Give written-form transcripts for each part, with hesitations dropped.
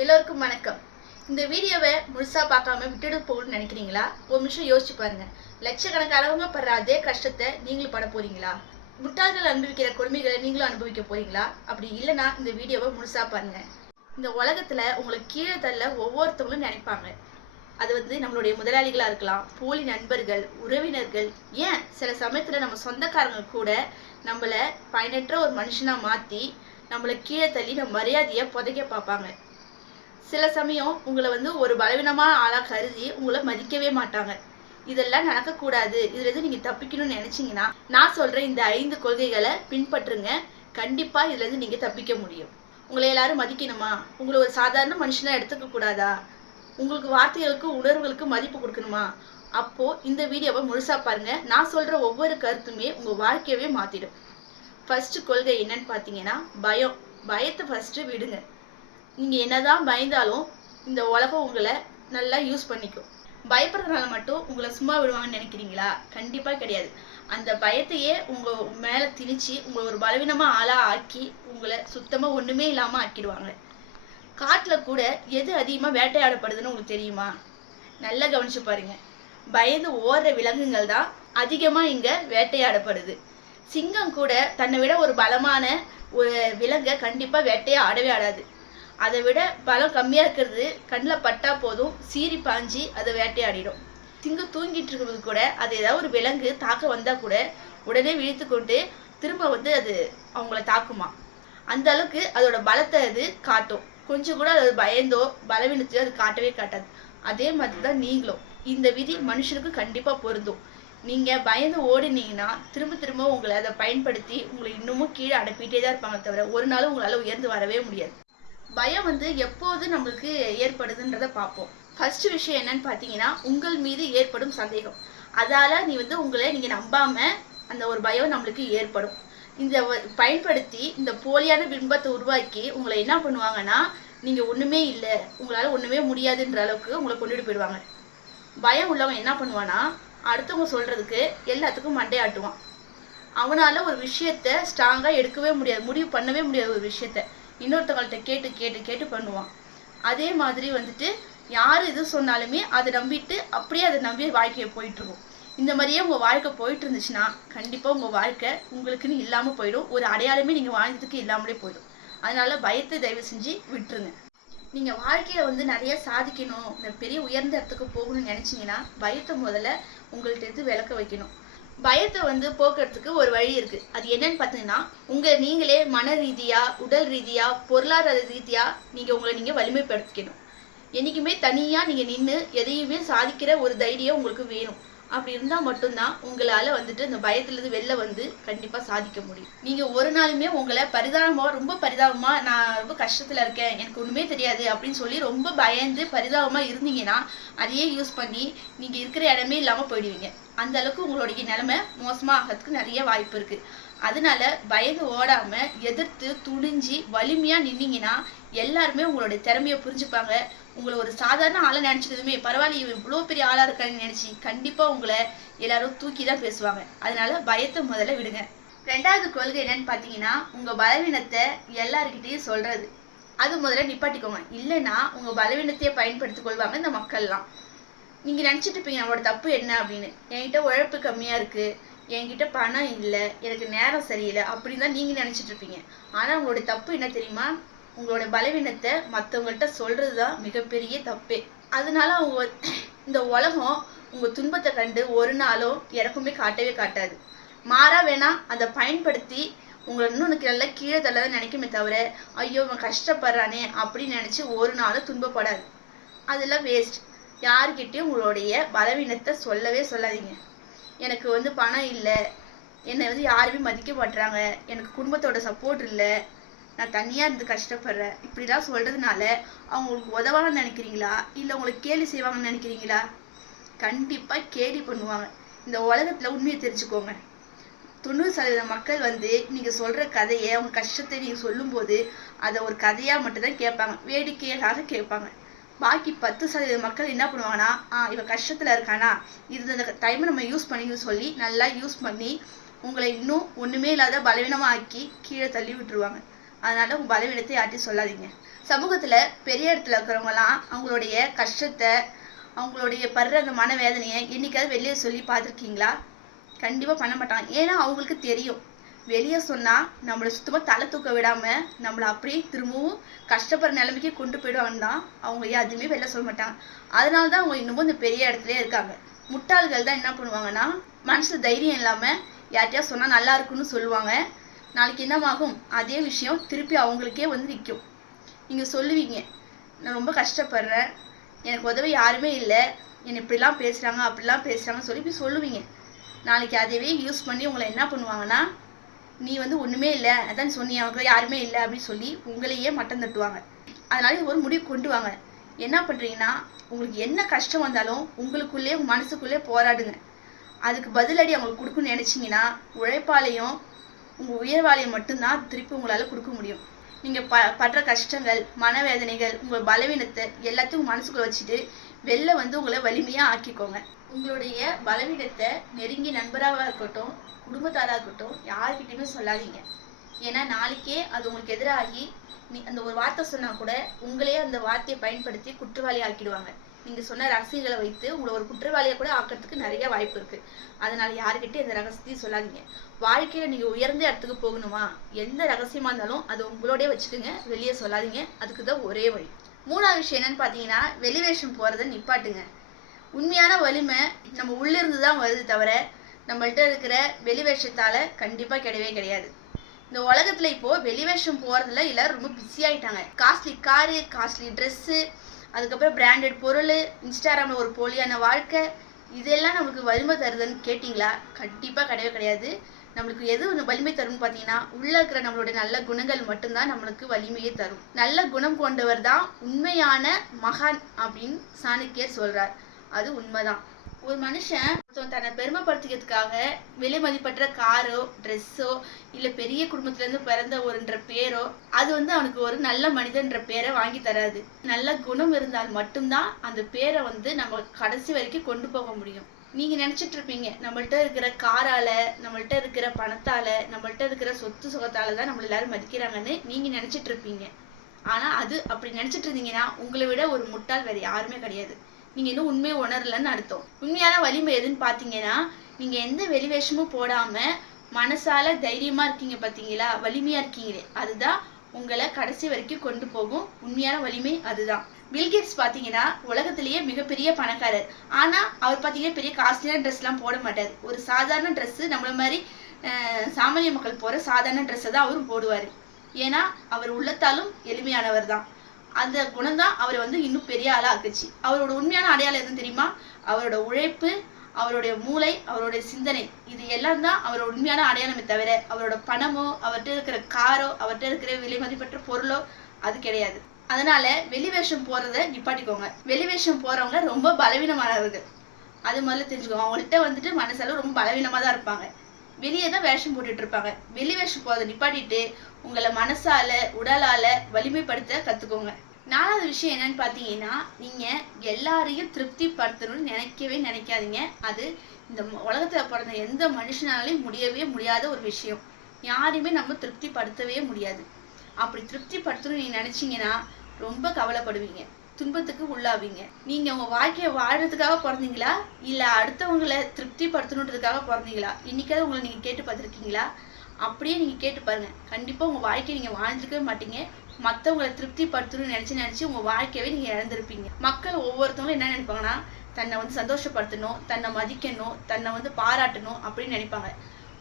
எல்லோருக்கும் வணக்கம். இந்த வீடியோவை முழுசா பார்க்காம விட்டுட்டு போகணும்னு நினைக்கிறீங்களா? ஒரு நிமிஷம் யோசிச்சு பாருங்க. லட்சக்கணக்கானவங்க படுற அதே கஷ்டத்தை நீங்களும் பட போறீங்களா? முட்டாள்கள் அனுபவிக்கிற கொடுமைகளை நீங்களும் அனுபவிக்க போறீங்களா? அப்படி இல்லைன்னா இந்த வீடியோவை முழுசா பாருங்க. இந்த உலகத்துல உங்களை கீழே தள்ள ஒவ்வொருத்தவங்களும் நினைப்பாங்க. அது நம்மளுடைய முதலாளிகளா இருக்கலாம், போலி நண்பர்கள், உறவினர்கள், ஏன் சில சமயத்துல நம்ம சொந்தக்காரங்க கூட நம்மள பயனற்ற ஒரு மனுஷனா மாத்தி நம்மளை கீழே தள்ளி நம்ம மரியாதையை புதைக்க பார்ப்பாங்க. சில சமயம் உங்களை ஒரு பலவீனமான ஆளா கருதி உங்களை மதிக்கவே மாட்டாங்க. இதெல்லாம் நடக்கக்கூடாது, இதுல இருந்து நீங்க தப்பிக்கணும்னு நினைச்சீங்கன்னா நான் சொல்ற இந்த 5 கொள்கைகளை பின்பற்றுங்க. கண்டிப்பா இதுல இருந்து நீங்க தப்பிக்க முடியும். உங்களை எல்லாரும் மதிக்கணுமா? உங்களை ஒரு சாதாரண மனுஷனா எடுத்துக்க கூடாதா? உங்களுக்கு வார்த்தைகளுக்கு உணர்வுகளுக்கு மதிப்பு கொடுக்கணுமா? அப்போ இந்த வீடியோவை முழுசா பாருங்க. நான் சொல்ற ஒவ்வொரு கருத்துமே உங்க வாழ்க்கையவே மாத்திடும். ஃபர்ஸ்ட் கொள்கை என்னன்னு பாத்தீங்கன்னா பயம். பயத்தை ஃபர்ஸ்ட் விடுங்க. நீங்க என்னதான் பயந்தாலும் இந்த உலகம் உங்களை நல்லா யூஸ் பண்ணிக்கும். பயப்படுறதுனால மட்டும் உங்களை சும்மா விடுவாங்கன்னு நினைக்கிறீங்களா? கண்டிப்பா கிடையாது. அந்த பயத்தையே உங்க மேல திணிச்சு உங்களை ஒரு பலவீனமா ஆளா ஆக்கி உங்களை சுத்தமா ஒண்ணுமே இல்லாம ஆக்கிடுவாங்க. காட்டுல கூட எது அதிகமா வேட்டையாடப்படுதுன்னு உங்களுக்கு தெரியுமா? நல்லா கவனிச்சு பாருங்க. பயந்து ஓடுற விலங்குகள் தான் அதிகமா இங்க வேட்டையாடப்படுது. சிங்கம் கூட தன்னை விட ஒரு பலமான ஒரு விலங்கை கண்டிப்பா வேட்டையா ஆடவே ஆடாது. அதை விட பலம் கம்மியா இருக்கிறது கண்ணில் பட்டா போதும் சீறி பாஞ்சி அதை வேட்டையாடிடும். சிங்கம் தூங்கிட்டு இருக்கிறது கூட அது ஏதாவது ஒரு விலங்கு தாக்க வந்தா கூட உடனே விழித்து கொண்டு திரும்ப அது அவங்கள தாக்குமா. அந்த அளவுக்கு அதோட பலத்தை அது காட்டும். கொஞ்சம் கூட அது பயந்தோ பலவீனத்தையோ அது காட்டவே காட்டாது. அதே மாதிரிதான் நீங்களும். இந்த விதி மனுஷனுக்கு கண்டிப்பா பொருந்தும். நீங்க பயந்து ஓடினீங்கன்னா திரும்ப திரும்ப உங்களை அதை பயன்படுத்தி உங்களை இன்னமும் கீழே அனுப்பிட்டே தான் இருப்பாங்க தவிர ஒரு நாளும் உங்களால உயர்ந்து வரவே முடியாது. பயம் எப்போது நம்மளுக்கு ஏற்படுதுன்றத பார்ப்போம். ஃபர்ஸ்ட் விஷயம் என்னன்னு பார்த்தீங்கன்னா உங்கள் மீது ஏற்படும் சந்தேகம். அதால உங்களை நீங்க நம்பாம அந்த ஒரு பயம் நம்மளுக்கு ஏற்படும். இந்த பயன்படுத்தி இந்த போலியான பிம்பத்தை உருவாக்கி உங்களை என்ன பண்ணுவாங்கன்னா நீங்க ஒண்ணுமே இல்லை, உங்களால ஒண்ணுமே முடியாதுன்ற அளவுக்கு உங்களை கொண்டுட்டு போயிடுவாங்க. பயம் உள்ளவன் என்ன பண்ணுவானா அடுத்தவங்க சொல்றதுக்கு எல்லாத்துக்கும் மண்டையாட்டுவான். அவனால ஒரு விஷயத்த ஸ்ட்ராங்கா எடுக்கவே முடியாது, முடிவு பண்ணவே முடியாது. ஒரு விஷயத்த இன்னொருத்தவங்கள்ட்ட கேட்டு கேட்டு கேட்டு பண்ணுவான். அதே மாதிரி யாரு இது சொன்னாலுமே அதை நம்பிட்டு அப்படியே அதை நம்பி வாழ்க்கையை போயிட்டு இருக்கும். இந்த மாதிரியே உங்க வாழ்க்கை போயிட்டு இருந்துச்சுன்னா கண்டிப்பா உங்க வாழ்க்கை உங்களுக்குன்னு இல்லாம போயிடும். ஒரு அடையாளமே நீங்க வாழ்ந்ததுக்கு இல்லாமலே போயிடும். அதனால பயத்தை தயவு செஞ்சு விட்டுருங்க. நீங்க வாழ்க்கையில நிறைய சாதிக்கணும், பெரிய உயர்ந்த இடத்துக்கு போகணும்னு நினைச்சீங்கன்னா பயத்தை முதல்ல உங்கள்ட்ட இருந்து விலக்க வைக்கணும். பயத்தை போக்குறதுக்கு ஒரு வழி இருக்கு. அது என்னன்னு பார்த்தீங்கன்னா நீங்களே மன ரீதியா, உடல் ரீதியா, பொருளாதார ரீதியா உங்களை நீங்க வலிமைப்படுத்திக்கணும். என்னைக்குமே தனியா நீங்க நின்று எதையுமே சாதிக்கிற ஒரு தைரியம் உங்களுக்கு வேணும். அப்படி இருந்தா மட்டும்தான் உங்களால இந்த பயத்துல இருந்து வெளில கண்டிப்பா சாதிக்க முடியும். நீங்க ஒரு நாளுமே உங்களை ரொம்ப பரிதாபமா நான் ரொம்ப கஷ்டத்துல இருக்கேன், எனக்கு ஒண்ணுமே தெரியாது அப்படின்னு சொல்லி ரொம்ப பயந்து பரிதாபமா இருந்தீங்கன்னா அதையே யூஸ் பண்ணி நீங்க இருக்கிற இடமே இல்லாம போயிடுவீங்க. அந்த அளவுக்கு உங்களுடைய நிலைமை மோசமா ஆகிறதுக்கு நிறைய வாய்ப்பு இருக்கு. அதனால பயந்து ஓடாம எதிர்த்து துணிஞ்சு வலிமையா நின்னீங்கன்னா எல்லாருமே உங்களுடைய திறமையை புரிஞ்சுப்பாங்க. உங்களை ஒரு சாதாரண ஆளை நினைச்சதுமே பரவாயில்ல இவ்வளவு பெரிய ஆளா இருக்கான்னு நினைச்சு கண்டிப்பா உங்களை எல்லாரும் தூக்கி தான் பேசுவாங்க. அதனால பயத்தை முதல்ல விடுங்க. 2வது கொள்கை என்னன்னு பாத்தீங்கன்னா உங்க பலவீனத்தை எல்லாருக்கிட்டையும் சொல்றது. அது முதல்ல நிப்பாட்டிக்கோங்க. இல்லைன்னா உங்க பலவீனத்தையே பயன்படுத்திக் கொள்வாங்க இந்த மக்கள்லாம். நீங்க நினைச்சிட்டு இருப்பீங்க நம்மளோட தப்பு என்ன அப்படின்னு. என்கிட்ட உழைப்பு கம்மியா இருக்கு, என்கிட்ட பணம் இல்லை, எனக்கு நேரம் சரியில்லை அப்படின்னு தான் நீங்க நினைச்சிட்டு இருப்பீங்க. ஆனா உங்களோட தப்பு என்ன தெரியுமா? உங்களோட பலவீனத்தை மற்றவங்கள்ட்ட சொல்றதுதான் மிகப்பெரிய தப்பே. அதனால அவங்க இந்த உலகம் உங்க துன்பத்தை கண்டு ஒரு நாளும் இறக்குமே காட்டவே காட்டாது. மாறா வேணா அதை பயன்படுத்தி உங்களை இன்னும் நல்லா கீழே தள்ளதான் நினைக்குமே தவிர ஐயோ அவன் கஷ்டப்படுறானே அப்படின்னு நினைச்சு ஒரு நாளும் துன்பப்படாது. அதெல்லாம் வேஸ்ட். யாருக்கிட்டையும் உங்களுடைய பலவீனத்தை சொல்லவே சொல்லாதீங்க. எனக்கு பணம் இல்லை, என்னை யாருமே மதிக்க மாட்டுறாங்க, எனக்கு குடும்பத்தோட சப்போர்ட் இல்லை, நான் தனியா இருந்து கஷ்டப்படுறேன் இப்படிலாம் சொல்றதுனால அவங்க உங்களுக்கு உதவாங்கன்னு நினைக்கிறீங்களா இல்லை உங்களுக்கு கேலி செய்வாங்கன்னு நினைக்கிறீங்களா? கண்டிப்பா கேலி பண்ணுவாங்க. இந்த உலகத்துல உண்மையை தெரிஞ்சுக்கோங்க. 90% மக்கள் நீங்க சொல்ற கதையை அவங்க கஷ்டத்தை நீங்க சொல்லும் போது அதை ஒரு கதையா மட்டும்தான் கேட்பாங்க, வேடிக்கையாக கேட்பாங்க. பாக்கி 10% மக்கள் என்ன பண்ணுவாங்கன்னா இவன் கஷ்டத்துல இருக்கானா இந்த டைமை நம்ம யூஸ் பண்ணி சொல்லி நல்லா யூஸ் பண்ணி உங்களை இன்னும் ஒண்ணுமே இல்லாத பலவீனமா ஆக்கி கீழே தள்ளி விட்டுருவாங்க. அதனால உங்க பலவீனத்தை யார்ட்டையும் சொல்லாதீங்க. சமூகத்துல பெரிய இடத்துல இருக்கிறவங்கலாம் அவங்களுடைய கஷ்டத்தை, அவங்களுடைய படுற அந்த மனவேதனையை என்னைக்காவது வெளியே சொல்லி பார்த்துருக்கீங்களா? கண்டிப்பா பண்ண மாட்டாங்க. ஏன்னா அவங்களுக்கு தெரியும், வெளியே சொன்னா நம்மளை சுத்தமா தலை தூக்க விடாம நம்மளை அப்படியே திரும்பவும் கஷ்டப்படுற நிலைமைக்கு கொண்டு போயிடுவாங்கன்னா அவங்க எதுவுமே வெளில சொல்ல மாட்டாங்க. அதனாலதான் அவங்க இன்னமும் இந்த பெரிய இடத்துலயே இருக்காங்க. முட்டாள்கள் தான் என்ன பண்ணுவாங்கன்னா, மனசு தைரியம் இல்லாம யார்கிட்டயா சொன்னா நல்லா இருக்குன்னு சொல்லுவாங்க. நாளைக்கு என்னவாகும், அதே விஷயம் திருப்பி அவங்களுக்கே வந்து நிற்கும். நீங்க சொல்லுவீங்க, நான் ரொம்ப கஷ்டப்படுறேன், எனக்கு உதவி யாருமே இல்லை, என்னை இப்படிலாம் பேசுறாங்க அப்படிலாம் பேசுறாங்கன்னு சொல்லி போய் சொல்லுவீங்க. நாளைக்கு அதையவே யூஸ் பண்ணி உங்களை என்ன பண்ணுவாங்கன்னா, நீ வந்து ஒண்ணுமே இல்லை, அதான் சொன்னி, அவங்க யாருமே இல்லை அப்படின்னு சொல்லி உங்களையே மட்டம் தட்டுவாங்க. அதனால ஒரு முடிவு கொண்டு வாங்க. என்ன பண்றீங்கன்னா, உங்களுக்கு என்ன கஷ்டம் வந்தாலும் உங்களுக்குள்ளே உங்க மனசுக்குள்ளே போராடுங்க. அதுக்கு பதிலடி அவங்களுக்கு கொடுக்கணும்னு நினைச்சீங்கன்னா உழைப்பாலையும் உங்க உயர்வாலையும் மட்டும்தான் திருப்பி உங்களால கொடுக்க முடியும். நீங்க படுற கஷ்டங்கள், மனவேதனைகள், உங்க பலவீனத்தை எல்லாத்தையும் மனசுக்குள்ள வச்சுட்டு வெளில வந்து உங்களை வலிமையா ஆக்கிக்கோங்க. உங்களுடைய பலவீனத்தை நெருங்கிய நண்பராக இருக்கட்டும், குடும்பத்தாராக இருக்கட்டும், யார்கிட்டயுமே சொல்லாதீங்க. ஏன்னா நாளைக்கே அது உங்களுக்கு எதிராகி அந்த ஒரு வார்த்தை சொன்னா கூட உங்களே அந்த வார்த்தையை பயன்படுத்தி குற்றவாளி ஆக்கிடுவாங்க. நீங்க சொன்ன ரகசியங்களை வைத்து உங்களை ஒரு குற்றவாளியை கூட ஆக்கிறதுக்கு நிறைய வாய்ப்பு இருக்கு. அதனால யாருக்கிட்டையும் எந்த ரகசியத்தையும் சொல்லாதீங்க. வாழ்க்கையில நீங்க உயர்ந்த இடத்துக்கு போகணுமா, எந்த ரகசியமா இருந்தாலும் அது உங்களோடய வச்சுக்கோங்க, வெளியே சொல்லாதீங்க. அதுக்குதான் ஒரே வழி. மூணாவது விஷயம் என்னன்னு பாத்தீங்கன்னா, வெளிவேஷம் போறதை நிப்பாட்டுங்க. உண்மையான வலிமை நம்ம உள்ள இருந்துதான் வருது தவிர நம்மள்ட்ட இருக்கிற வெளிவேஷத்தால கண்டிப்பா கிடையவே கிடையாது. இந்த உலகத்துல இப்போ வெளிவேஷம் போறதுல எல்லாரும் ரொம்ப பிஸி ஆயிட்டாங்க. காஸ்ட்லி காரு, காஸ்ட்லி ட்ரெஸ்ஸு, அதுக்கப்புறம் பிராண்டட் பொருள், இன்ஸ்டாகிராம்ல ஒரு போலியான வாழ்க்கை, இதெல்லாம் நம்மளுக்கு வலிமை தருதுன்னு கேட்டிங்களா? கண்டிப்பா கிடையவே கிடையாது. நம்மளுக்கு எது ஒன்று வலிமை தரும்னு பார்த்தீங்கன்னா, உள்ள இருக்கிற நம்மளுடைய நல்ல குணங்கள் மட்டும்தான் நம்மளுக்கு வலிமையே தரும். நல்ல குணம் கொண்டவர் தான் உண்மையான மகான் அப்படின்னு சாணக்கியர் சொல்றார். அது உண்மைதான். ஒரு மனுஷன் தன்னை பெருமைப்படுத்திக்கிறதுக்காக விலை மதிப்பற்ற காரோ, ட்ரெஸ்ஸோ, இல்ல பெரிய குடும்பத்துல இருந்து பிறந்த ஒருன்ற பேரோ, அது வந்து அவனுக்கு ஒரு நல்ல மனிதன்ற பேரை வாங்கி தராது. நல்ல குணம் இருந்தால் மட்டும்தான் அந்த பேரை வந்து நம்ம கடைசி வரைக்கும் கொண்டு போக முடியும். நீங்க நினைச்சிட்டு இருப்பீங்க, நம்மள்ட்ட இருக்கிற காரால, நம்மள்ட்ட இருக்கிற பணத்தால, நம்மள்ட்ட இருக்கிற சொத்து சுகத்தாலதான் நம்மள எல்லாரும் மதிக்கிறாங்கன்னு நீங்க நினைச்சிட்டு இருப்பீங்க. ஆனா அது அப்படி நினைச்சிட்டு இருந்தீங்கன்னா உங்களை விட ஒரு முட்டாள் வேற யாருமே கிடையாது. நீங்க இன்னும் உண்மையை உணரலன்னு அர்த்தம். உண்மையான வலிமை எதுன்னு பாத்தீங்கன்னா, நீங்க எந்த வெளிவேஷமும் போடாம மனசால தைரியமா இருக்கீங்க பாத்தீங்களா, வலிமையா இருக்கீங்களே, அதுதான் உங்களை கடைசி வரைக்கும் கொண்டு போகும். உண்மையான வலிமை அதுதான். பில்கேட்ஸ் பாத்தீங்கன்னா உலகத்திலேயே மிகப்பெரிய பணக்காரர். ஆனா அவர் பாத்தீங்கன்னா பெரிய காஸ்ட்லியான ட்ரெஸ் எல்லாம் போட மாட்டாரு. ஒரு சாதாரண ட்ரெஸ், நம்மள மாதிரி சாமானிய மக்கள் போற சாதாரண ட்ரெஸ் தான் அவரும் போடுவாரு. ஏன்னா அவர் உள்ளத்தாலும் எளிமையானவர் தான். அந்த குணம் தான் அவரை வந்து இன்னும் பெரிய ஆளா ஆக்குச்சு. அவரோட உண்மையான அடையாளம் எதுன்னு தெரியுமா? அவரோட உழைப்பு, அவருடைய மூளை, அவருடைய சிந்தனை, இது எல்லாம் தான் அவரோட உண்மையான அடையாளமே தவிர அவரோட பணமோ, அவர்கிட்ட இருக்கிற காரோ, அவர்கிட்ட இருக்கிற விலை மதிப்பற்ற பொருளோ அது கிடையாது. அதனால வெளிவேஷம் போறத நிப்பாட்டிக்கோங்க. வெளிவேஷம் போறவங்க ரொம்ப பலவீனமானவர்கள். அது முதல்ல தெரிஞ்சுக்கோங்க. அவங்கள்ட்ட வந்துட்டு மனசளவு ரொம்ப பலவீனமா தான் இருப்பாங்க. வெளியே தான் வேஷம் போட்டுட்டு இருப்பாங்க. வெளி வேஷம் போறதை நிப்பாட்டிட்டு உங்களை மனசால, உடலால வலிமைப்படுத்த கத்துக்கோங்க. நாலாவது விஷயம் என்னன்னு பாத்தீங்கன்னா, நீங்க எல்லாரையும் திருப்தி படுத்தணும்னு நினைக்கவே நினைக்காதீங்க. அது இந்த உலகத்துல பிறந்த எந்த மனுஷனாலையும் முடியவே முடியாத ஒரு விஷயம். யாரையுமே நம்ம திருப்தி படுத்தவே முடியாது. அப்படி திருப்தி படுத்தணும்னு நீங்க நினைச்சீங்கன்னா ரொம்ப கவலைப்படுவீங்க, துன்பத்துக்கு உள்ளாவீங்க. நீங்க உங்க வாழ்க்கையை வாழறதுக்காக பிறந்தீங்களா, இல்ல அடுத்தவங்களை திருப்தி படுத்தணுன்றதுக்காக பிறந்தீங்களா? இன்னைக்காவது உங்களை நீங்க கேட்டு பார்த்துருக்கீங்களா? அப்படியே நீங்க கேட்டு பாருங்க. கண்டிப்பா உங்க வாழ்க்கையை நீங்க வாழ்ந்துருக்கவே மாட்டீங்க. மத்தவங்களை திருப்தி படுத்தணும்னு நினைச்சு உங்க வாழ்க்கையவே நீங்க இழந்திருப்பீங்க. மக்கள் ஒவ்வொருத்தவங்களும் என்ன நினைப்பாங்கன்னா, தன்னை வந்து சந்தோஷப்படுத்தணும், தன்னை மதிக்கணும், தன்னை வந்து பாராட்டணும் அப்படின்னு நினைப்பாங்க.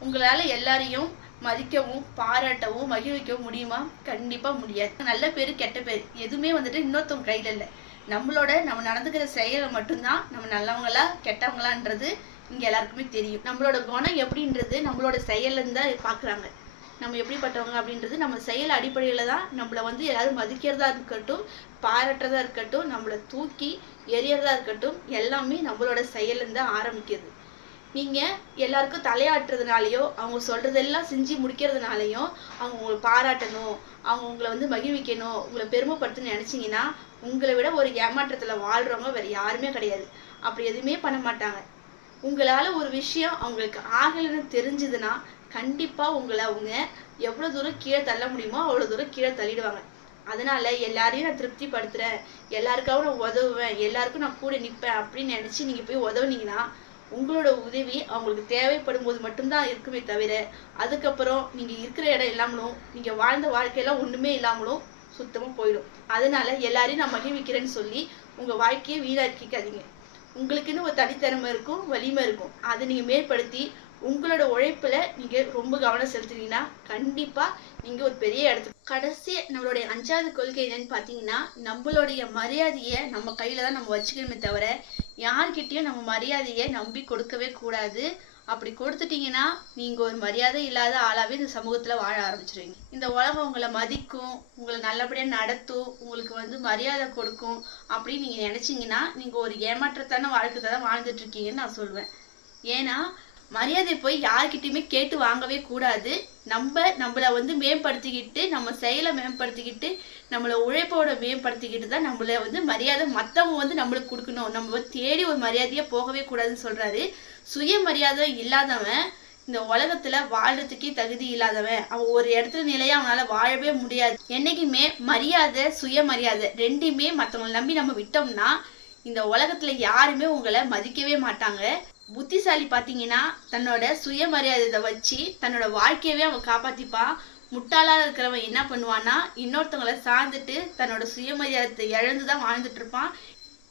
உங்களால எல்லாரையும் மதிக்கவும், பாராட்டவும், மகிழ்விக்கவும் முடியுமா? கண்டிப்பா முடியாது. நல்ல பேரு, கெட்ட பேரு எதுவுமே வந்துட்டு இன்னொருத்தவங்க கையில இல்ல. நம்ம நடந்துக்கிற செயலை மட்டும்தான் நம்ம நல்லவங்களா கெட்டவங்களான்றது இங்க எல்லாருக்குமே தெரியும். நம்மளோட குணம் எப்படின்றது நம்மளோட செயல்ல இருந்து தான் பாக்குறாங்க. நம்ம எப்படிப்பட்டவங்க அப்படின்றது நம்ம செயல் அடிப்படையில தான் நம்மள வந்து எல்லாரும் மதிக்கிறதா இருக்கட்டும், பாராட்டுறதா இருக்கட்டும், நம்மள தூக்கி எரியறதா இருக்கட்டும், எல்லாமே நம்மளோட செயல்ல இருந்து ஆரம்பிக்குது. நீங்க எல்லாருக்கும் தலையாட்டுறதுனாலயோ, அவங்க சொல்றதெல்லாம் செஞ்சு முடிக்கிறதுனாலயோ, அவங்க உங்களை பாராட்டணும், அவங்க உங்களை வந்து மகிழ்விக்கணும், உங்களை பெருமைப்படுத்தணும்னு நினைச்சீங்கன்னா உங்களை விட ஒரு ஏமாற்றத்துல வாழ்றவங்க வேற யாருமே கிடையாது. அப்படி எதுவுமே பண்ண மாட்டாங்க. உங்களால ஒரு விஷயம் அவங்களுக்கு ஆகலைன்னு தெரிஞ்சதுன்னா கண்டிப்பா உங்களை அவங்க எவ்வளவு தூரம் கீழே தள்ள முடியுமோ அவ்வளவு தூரம் கீழே தள்ளிடுவாங்க. அதனால எல்லாரையும் நான் திருப்திப்படுத்துறேன், எல்லாருக்காகவும் நான் உதவுவேன், எல்லாருக்கும் நான் கூட நிற்பேன் அப்படின்னு நினைச்சு நீங்க போய் உதவுனீங்கன்னா உங்களோட உதவி அவங்களுக்கு தேவைப்படும் போது மட்டும்தான் இருக்குமே தவிர, அதுக்கப்புறம் நீங்க இருக்கிற இடம் இல்லாமலும் நீங்க வாழ்ந்த வாழ்க்கையெல்லாம் ஒண்ணுமே இல்லாமலும் சுத்தமா போயிடும். அதனால எல்லாரையும் நான் மகிழ்விக்கிறேன்னு சொல்லி உங்க வாழ்க்கையை வீணாக்கிக்காதீங்க. உங்களுக்குன்னு ஒரு தனித்திறமை இருக்கும், வலிமை இருக்கும். அதை நீங்க மேற்படுத்தி உங்களோட உழைப்புல நீங்க ரொம்ப கவனம் செலுத்துனீங்கன்னா கண்டிப்பா நீங்க ஒரு பெரிய இடத்துக்கு. கடைசி நம்மளுடைய 5வது கொள்கை என்னன்னு பாத்தீங்கன்னா, நம்மளுடைய மரியாதையை நம்ம கையில தான் நம்ம வச்சுக்கணுமே தவிர யார்கிட்டயும் நம்ம மரியாதையை நம்பி கொடுக்கவே கூடாது. அப்படி கொடுத்துட்டீங்கன்னா நீங்க ஒரு மரியாதை இல்லாத ஆளாவே இந்த சமூகத்துல வாழ ஆரம்பிச்சிருவீங்க. இந்த உலகம் உங்களை மதிக்கும், உங்களை நல்லபடியா நடத்தும், உங்களுக்கு மரியாதை கொடுக்கும் அப்படின்னு நீங்க நினைச்சீங்கன்னா நீங்க ஒரு ஏமாற்றத்தான வாழ்க்கை தான் வாழ்ந்துட்டு இருக்கீங்கன்னு நான் சொல்லுவேன். ஏன்னா மரியாதை போய் யார்கிட்டயுமே கேட்டு வாங்கவே கூடாது. நம்மள மேம்படுத்திக்கிட்டு, நம்ம செயலை மேம்படுத்திக்கிட்டு, நம்மள உழைப்போட மேம்படுத்திக்கிட்டு தான் நம்மள மரியாதை மத்தவங்க நம்மளுக்கு கொடுக்கணும். நம்ம தேடி ஒரு மரியாதையா போகவே கூடாதுன்னு சொல்றாரு. சுயமரியாதை இல்லாதவன் இந்த உலகத்துல வாழ்றதுக்கே தகுதி இல்லாதவன். அவன் ஒரு இடத்துல நிலையா அவனால வாழவே முடியாது. என்னைக்குமே மரியாதை, சுயமரியாதை ரெண்டுமே மத்தவங்களை நம்பி நம்ம விட்டோம்னா இந்த உலகத்துல யாருமே உங்களை மதிக்கவே மாட்டாங்க. புத்திசாலி பாத்தீங்கன்னா தன்னோட சுயமரியாதை வச்சு தன்னோட வாழ்க்கையவே அவன் காப்பாத்திப்பான். முட்டாளா இருக்கிறவன் என்ன பண்ணுவான்னா இன்னொருத்தவங்களை சார்ந்துட்டு தன்னோட சுயமரியாதை இழந்துதான் வாழ்ந்துட்டு இருப்பான்.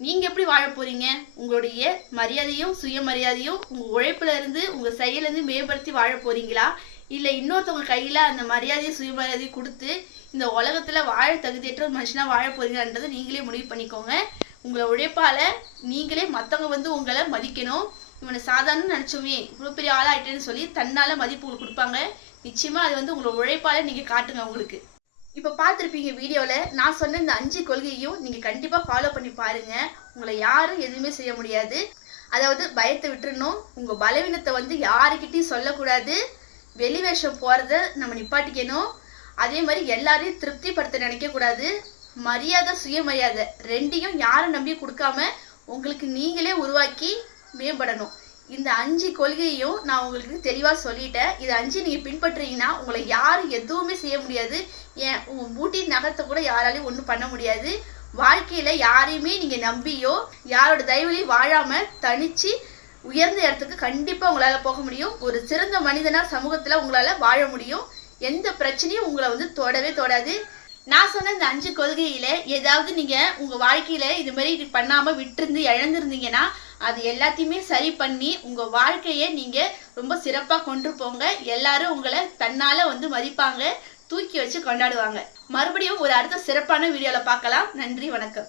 நீங்க எப்படி வாழ போறீங்க? உங்களுடைய மரியாதையும் சுயமரியாதையும் உங்க உழைப்புல இருந்து உங்க செயல இருந்து மேம்படுத்தி வாழ போறீங்களா, இல்ல இன்னொருத்தவங்க கையில அந்த மரியாதையும் சுயமரியாதையும் கொடுத்து இந்த உலகத்துல வாழ தகுதியற்ற ஒரு மனுஷனா வாழ போறீங்கன்றதை நீங்களே முடிவு பண்ணிக்கோங்க. உங்களை உழைப்பால நீங்களே மத்தவங்க உங்களை மதிக்கணும். இவனை சாதாரண நினைச்சோமே இவ்வளவு பெரிய ஆளாயிட்டேன்னு சொல்லி தன்னால மதிப்பு உங்களுக்கு கொடுப்பாங்க. நிச்சயமா அது உங்களோட உழைப்பால நீங்க காட்டுங்க. உங்களுக்கு இப்ப பார்த்திருப்பீங்க வீடியோல நான் சொன்ன இந்த 5 கொள்கையும் நீங்க கண்டிப்பா ஃபாலோ பண்ணி பாருங்க. உங்களை யாரும் எதுவுமே செய்ய முடியாது. அதாவது பயத்தை விட்டுறணும். உங்க பலவீனத்தை யாருக்கிட்டையும் சொல்லக்கூடாது. வெளிவேஷம் போறத நம்ம நிப்பாட்டிக்கணும். அதே மாதிரி எல்லாரையும் திருப்திப்படுத்த நினைக்க கூடாது. மரியாதை, சுயமரியாதை ரெண்டையும் யாரும் நம்பி கொடுக்காம உங்களுக்கு நீங்களே உருவாக்கி மேம்படணும். இந்த 5 கொள்கையையும் நான் உங்களுக்கு தெளிவா சொல்லிட்டேன். இது 5 நீங்க பின்பற்றீங்கன்னா உங்களை யாரும் எதுவுமே செய்ய முடியாது. ஏன் உங்க மூட்டி நகத்தை கூட யாராலையும் ஒண்ணும் பண்ண முடியாது. வாழ்க்கையில யாரையுமே நீங்க நம்பியோ யாரோட தயவுலையும் வாழாம தனிச்சு உயர்ந்த இடத்துக்கு கண்டிப்பா உங்களால போக முடியும். ஒரு சிறந்த மனிதனா சமூகத்துல உங்களால வாழ முடியும். எந்த பிரச்சனையும் உங்களை தொடவே தொடாது. நான் சொன்ன இந்த 5 கொள்கையில ஏதாவது நீங்க உங்க வாழ்க்கையில இது மாதிரி பண்ணாம விட்டுருந்து இழந்திருந்தீங்கன்னா அது எல்லாத்தையுமே சரி பண்ணி உங்க வாழ்க்கைய நீங்க ரொம்ப சிறப்பா கொண்டு போங்க. எல்லாரும் உங்களை தன்னால மதிப்பாங்க, தூக்கி வச்சு கொண்டாடுவாங்க. மறுபடியும் ஒரு அடுத்த சிறப்பான வீடியோல பார்க்கலாம். நன்றி, வணக்கம்.